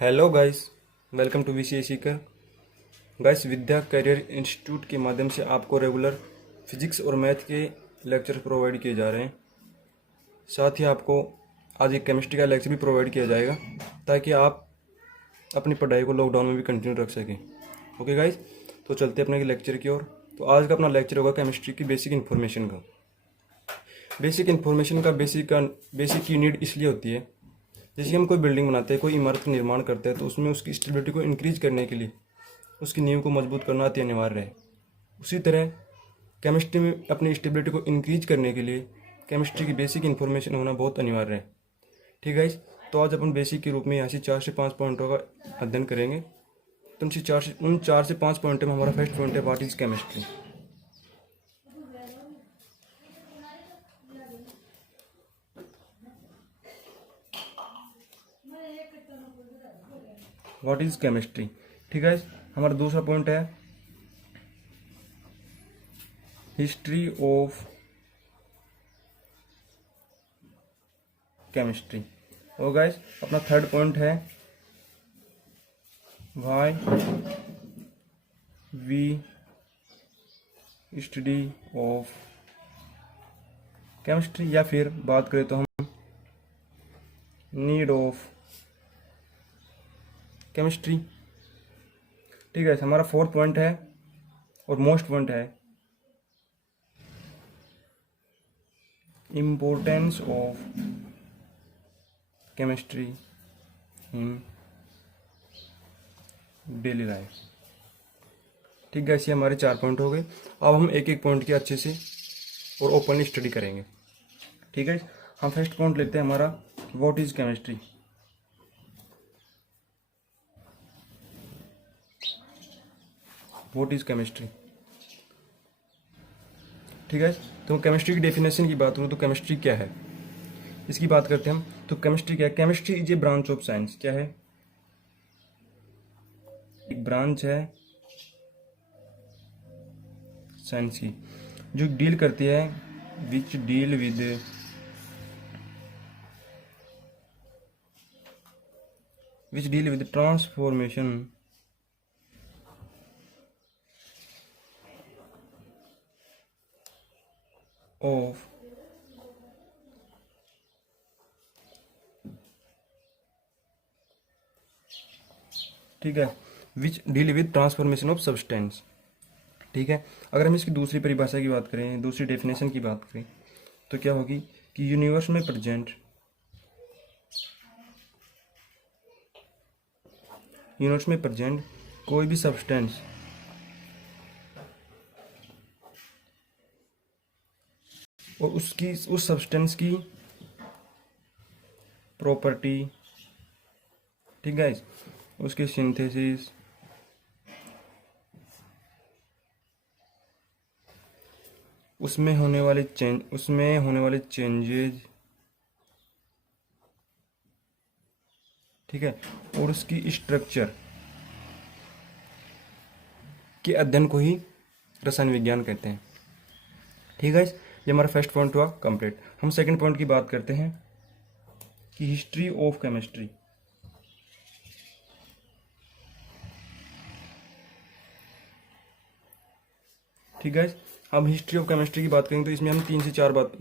Hello guys, welcome to VCA Sikar. Guys, Vidya career institute के माध्यम से आपको रेगुलर फिजिक्स और मैथ के लेक्चर प्रोवाइड किए जा रहे हैं। साथ ही आपको आज एक केमिस्ट्री का लेक्चर भी प्रोवाइड किया जाएगा ताकि आप अपनी पढ़ाई को लॉकडाउन में भी कंटिन्यू रख सकें। ओके गाइस, तो चलते हैं अपने लेक्चर की ओर। तो आज का अपना लेक्चर होगा केमिस्ट्री की बेसिक इन्फॉर्मेशन का। बेसिक इन्फॉर्मेशन का बेसिक की नीड इसलिए होती है, जैसे हम कोई बिल्डिंग बनाते हैं, कोई इमारत का निर्माण करते हैं, तो उसमें उसकी स्टेबिलिटी को इंक्रीज करने के लिए उसकी नींव को मजबूत करना अति अनिवार्य है। उसी तरह केमिस्ट्री में अपनी स्टेबिलिटी को इंक्रीज करने के लिए केमिस्ट्री की बेसिक इन्फॉर्मेशन होना बहुत अनिवार्य है। ठीक है, तो आज अपन बेसिक के रूप में यहाँ से 4 से 5 पॉइंटों का अध्ययन करेंगे। तो उन 4 से 5 पॉइंटों में हमारा फर्स्ट पॉइंट है what is chemistry. What is chemistry. ठीक है, हमारा दूसरा पॉइंट है हिस्ट्री ऑफ केमिस्ट्री। और गाइस, अपना थर्ड पॉइंट है why we study of chemistry, या फिर बात करें तो हम नीड ऑफ केमिस्ट्री। ठीक है, हमारा फोर्थ पॉइंट है और मोस्ट पॉइंट है importance of chemistry in daily life. ठीक है, ऐसे हमारे 4 पॉइंट हो गए। अब हम एक एक पॉइंट की अच्छे से और ओपनली स्टडी करेंगे। ठीक है, हम फर्स्ट पॉइंट लेते हैं हमारा what is chemistry. What is chemistry. ठीक है, तो केमिस्ट्री की डेफिनेशन की बात करूँ तो केमिस्ट्री क्या है, इसकी बात करते हैं हम। तो केमिस्ट्री क्या है? Chemistry is a branch of science. क्या है? एक ब्रांच है साइंस की जो डील करती है which deal with transformation of ठीक है, which deal with transformation of substance. ठीक है, अगर हम इसकी दूसरी परिभाषा की बात करें, दूसरी डेफिनेशन की बात करें, तो क्या होगी कि यूनिवर्स में प्रेजेंट कोई भी सब्सटेंस और उस सब्सटेंस की प्रॉपर्टी, ठीक है, उसके सिंथेसिस, उसमें होने वाले चेंजेज, ठीक है, और उसकी स्ट्रक्चर के अध्ययन को ही रसायन विज्ञान कहते हैं। ठीक है, ये हमारा फर्स्ट पॉइंट हुआ कंप्लीट। हम सेकंड पॉइंट की बात करते हैं कि हिस्ट्री ऑफ केमिस्ट्री। ठीक है, अब हिस्ट्री ऑफ केमिस्ट्री की बात करेंगे तो इसमें हम 3 से 4 बात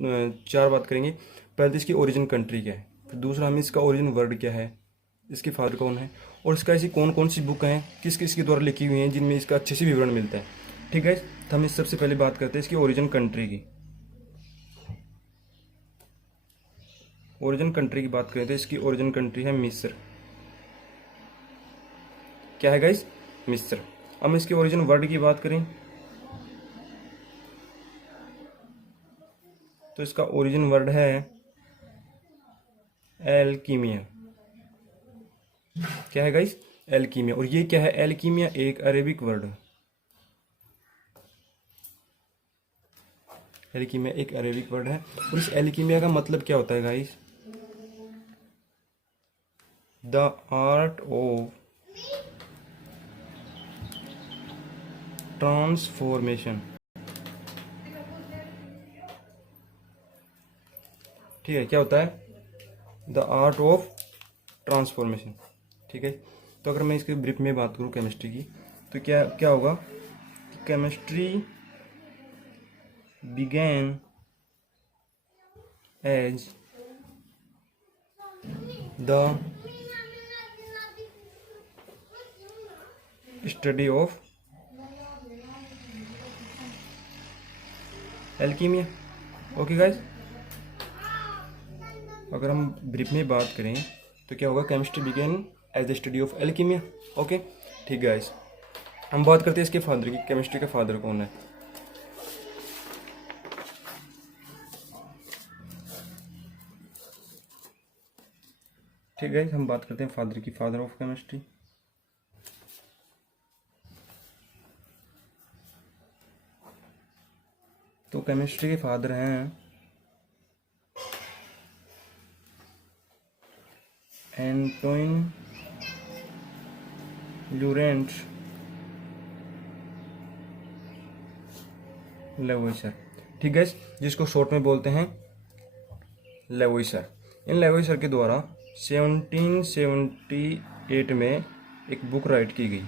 करेंगे। पहले तो इसकी ओरिजिन कंट्री क्या है, फिर दूसरा हम इसका ओरिजिन वर्ड क्या है, इसके फादर कौन है, और इसका ऐसी कौन कौन सी बुक हैं किस किस के द्वारा लिखी हुई हैं जिनमें इसका अच्छे से विवरण मिलता है। ठीक है, तो हम इस सबसे पहले बात करते हैं इसकी ओरिजिन कंट्री की। ओरिजिन कंट्री की बात करें तो इसकी ओरिजिन कंट्री है मिस्र। क्या है गाइस? मिस्र। अब इसके ओरिजिन वर्ड की बात करें तो इसका ओरिजिन वर्ड है एल्कीमिया। क्या है गाइस? एल्कीमिया। और ये क्या है? एल्कीमिया एक अरेबिक वर्ड है। एल्कीमिया एक अरेबिक वर्ड है। और इस एल्कीमिया का मतलब क्या होता है guys? The art of transformation. ठीक है, क्या होता है? The art of transformation. ठीक है। तो अगर मैं इसके ब्रीफ में बात करूँ केमिस्ट्री की, तो क्या क्या होगा, chemistry began as the study of alchemy. Okay guys, अगर हम ब्रीफ में बात करें तो क्या होगा, chemistry began as the study of alchemy. Okay, ठीक गाइस, हम बात करते हैं इसके फादर की। केमिस्ट्री का फादर कौन है? ठीक है, हम बात करते हैं फादर की, फादर ऑफ केमिस्ट्री। तो केमिस्ट्री के फादर हैं एंटोइन लॉरेंट लेवोइसर। ठीक है, जिसको शॉर्ट में बोलते हैं लेवोइसर। इन लेवोइसर के द्वारा 1778 में एक बुक राइट की गई।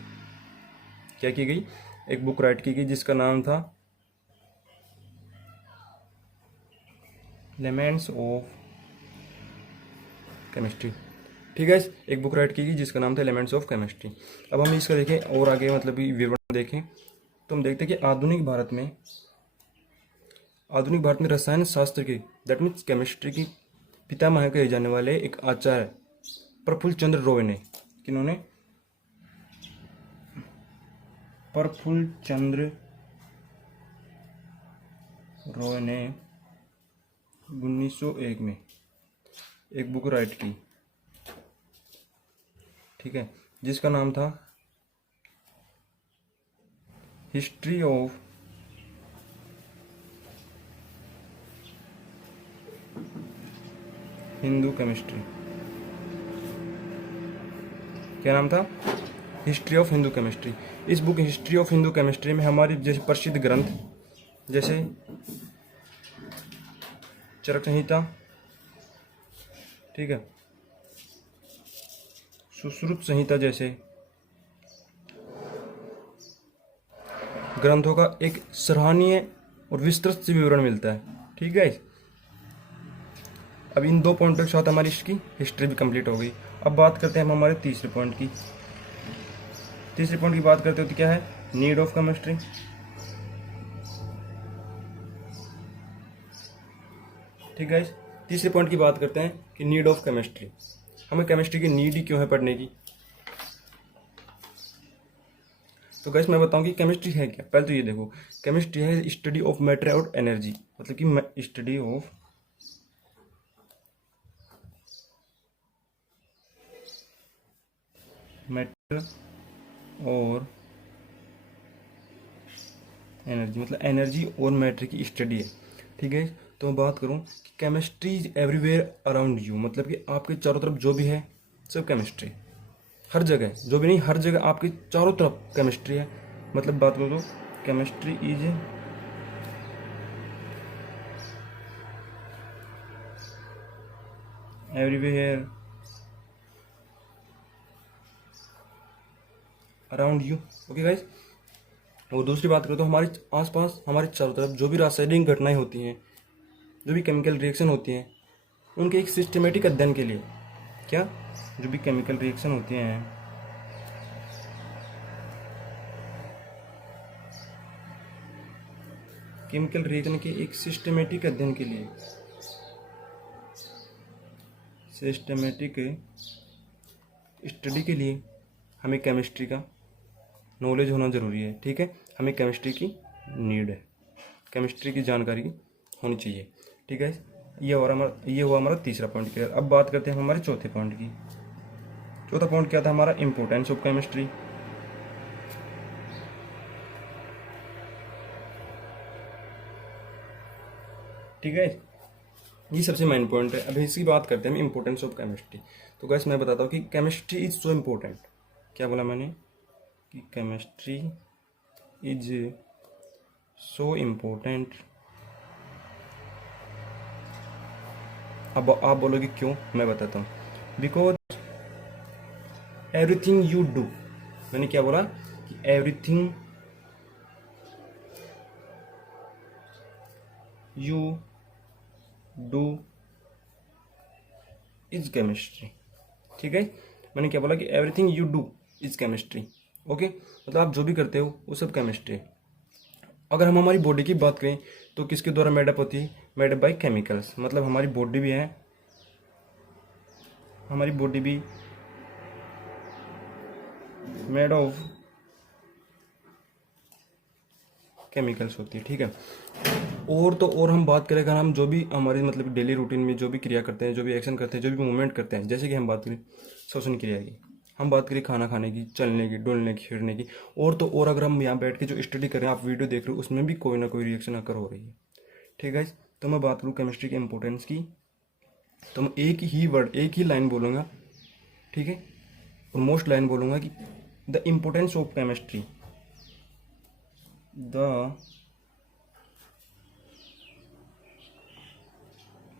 क्या की गई? एक बुक राइट की गई जिसका नाम था एलिमेंट्स ऑफ केमिस्ट्री। ठीक है, एक बुक राइट की गई जिसका नाम था एलिमेंट्स ऑफ केमिस्ट्री। अब हम इसका देखें और आगे मतलब कि विवरण देखें तो हम देखते हैं कि आधुनिक भारत में रसायन शास्त्र के, दैट मीन्स केमिस्ट्री की पितामह कहे जाने वाले एक आचार्य प्रफुल्ल चंद्र रॉय ने, किन्होंने? प्रफुल्ल चंद्र रॉय ने 1901 में एक बुक राइट की। ठीक है, जिसका नाम था हिस्ट्री ऑफ हिंदू केमिस्ट्री। क्या नाम था? History of Hindu chemistry. इस book history of Hindu chemistry में हमारी जैसे प्रसिद्ध ग्रंथ जैसे चरक संहिता, ठीक है, सुश्रुत संहिता जैसे ग्रंथों का एक सराहनीय और विस्तृत से विवरण मिलता है। ठीक है, अब इन दो पॉइंटों के साथ हमारी इसकी हिस्ट्री भी कंप्लीट हो गई। अब बात करते हैं हम हमारे तीसरे पॉइंट की। तीसरे पॉइंट की बात करते हो तो क्या है? Need of chemistry. ठीक है, तीसरे पॉइंट की बात करते हैं कि नीड ऑफ केमिस्ट्री। हमें केमिस्ट्री की नीड ही क्यों है पढ़ने की? तो गाइस मैं बताऊं कि केमिस्ट्री है क्या। पहले तो ये देखो, केमिस्ट्री है स्टडी ऑफ मैटर और एनर्जी, मतलब कि स्टडी ऑफ मैटर और एनर्जी, मतलब एनर्जी और मैटर की स्टडी है। ठीक है, तो मैं बात करूं कि chemistry is everywhere around you, मतलब कि आपके चारों तरफ जो भी है सब केमिस्ट्री। हर जगह, जो भी नहीं, हर जगह आपके चारों तरफ केमिस्ट्री है। मतलब बात करो तो chemistry is everywhere around you. Okay guys, और दूसरी बात करें तो हमारे आसपास, हमारे चारों तरफ जो भी रासायनिक घटनाएं होती हैं, जो भी केमिकल रिएक्शन होती हैं, उनके एक सिस्टमेटिक अध्ययन के लिए, क्या, जो भी केमिकल रिएक्शन होती हैं, केमिकल रिएक्शन के एक सिस्टमेटिक अध्ययन के लिए, सिस्टमेटिक स्टडी के लिए हमें केमिस्ट्री का नॉलेज होना ज़रूरी है। ठीक है, हमें केमिस्ट्री की नीड है, केमिस्ट्री की जानकारी होनी चाहिए। ठीक है, ये हुआ हमारा तीसरा पॉइंट क्लियर। अब बात करते हैं हमारे चौथे पॉइंट की। चौथा पॉइंट क्या था हमारा? Importance of chemistry. ठीक है, ये सबसे मेन पॉइंट है। अभी इसकी बात करते हैं हम, इम्पोर्टेंस ऑफ केमिस्ट्री। तो गैस मैं बताता हूँ कि केमिस्ट्री इज सो इम्पोर्टेंट। क्या बोला मैंने? कि केमिस्ट्री इज सो इम्पोर्टेंट। अब आप बोलोगे क्यों? मैं बताता हूँ। बिकॉज एवरीथिंग यू डू, मैंने क्या बोला कि everything you do is chemistry. ठीक है, मैंने क्या बोला कि everything you do is chemistry. Okay, मतलब आप जो भी करते हो वो सब केमिस्ट्री है। अगर हम हमारी बॉडी की बात करें तो किसके द्वारा मेडअप होती है, मेडअप बाय केमिकल्स। मतलब हमारी बॉडी भी है, हमारी बॉडी भी मेड ऑफ केमिकल्स होती है। ठीक है, और तो और हम बात करें, अगर हम जो भी हमारी मतलब डेली रूटीन में जो भी क्रिया करते हैं, जो भी एक्शन करते हैं, जो भी मूवमेंट करते हैं, जैसे कि हम बात करें श्वसन क्रिया की, हम बात करें खाना खाने की, चलने की, डोलने की, फिरने की, और तो और अगर हम यहाँ बैठ के जो स्टडी कर रहे हैं, आप वीडियो देख रहे हो, उसमें भी कोई ना कोई रिएक्शन आकर हो रही है। ठीक है, तो मैं बात करूँ केमिस्ट्री के इंपॉर्टेंस की, तो मैं एक ही वर्ड, एक ही लाइन बोलूँगा। ठीक है, और मोस्ट लाइन बोलूँगा कि the importance of chemistry, the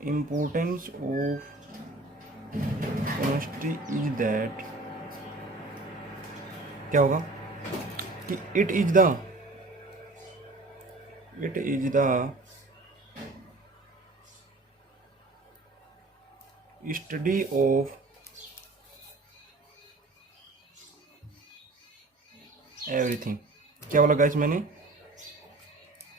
importance of chemistry is that, क्या होगा कि it is the study of everything। क्या बोला गाइस मैंने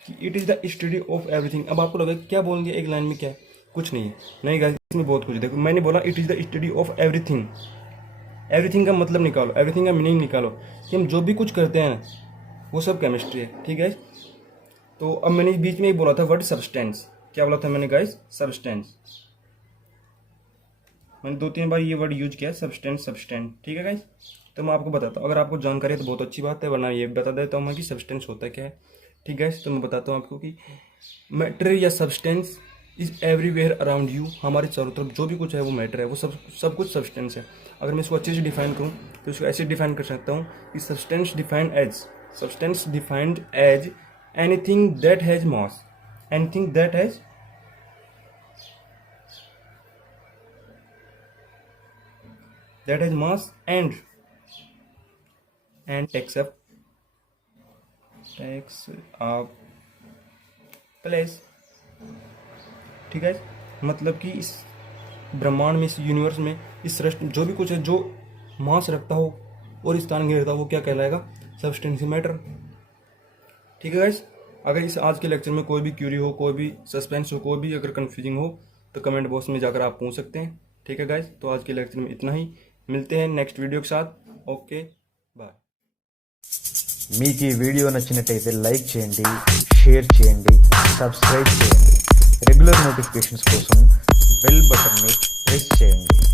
कि it is the study of everything. अब आपको लगा क्या बोल दिया एक लाइन में, क्या है, कुछ नहीं है। नहीं गाइस, इसमें बहुत कुछ। देखो मैंने बोला it is the study of everything. Everything का मतलब निकालो, एवरीथिंग का मीनिंग निकालो कि हम जो भी कुछ करते हैं वो सब केमिस्ट्री है। ठीक है, तो अब मैंने बीच में ही बोला था वर्ड सब्सटेंस। क्या बोला था मैंने गाइस, सब्सटेंस। मैंने 2-3 बार ये वर्ड यूज किया, सब्सटेंस सब्सटेंस। ठीक है गाइस, तो मैं आपको बताता हूँ, अगर आपको जानकारी है तो बहुत अच्छी बात है, वरना ये बता देता हूँ मैं कि सब्सटेंस होता क्या है। ठीक है, तो मैं बताता हूँ आपको कि मैटर या substance is everywhere around you. हमारे चारों तरफ जो भी कुछ है वो मैटर है, वो सब कुछ सब्सटेंस है। अगर मैं इसको अच्छे से डिफाइन करूँ तो इसको ऐसे डिफाइन कर सकता हूँ कि substance defined as anything that has mass, anything that has mass and takes up place। ठीक है, मतलब कि इस ब्रह्मांड में, इस यूनिवर्स में, इस सृष्टि जो भी कुछ है जो मास रखता हो और स्थान घेरता हो, वो क्या कहलाएगा, सब्सटेंस मैटर। ठीक है गाइस, अगर इस आज के लेक्चर में कोई भी क्यूरी हो, कोई भी सस्पेंस हो, कोई भी अगर कंफ्यूजिंग हो तो कमेंट बॉक्स में जाकर आप पूछ सकते हैं। ठीक है गाइस, तो आज के लेक्चर में इतना ही, मिलते हैं नेक्स्ट वीडियो के साथ। Okay bye. మీకు ఈ వీడియో నచ్చినట్టయితే లైక్ చేయండి, షేర్ చేయండి, సబ్స్క్రైబ్ చేయండి. రెగ్యులర్ నోటిఫికేషన్స్ కోసం బెల్ బటన్ని ప్రెస్ చేయండి.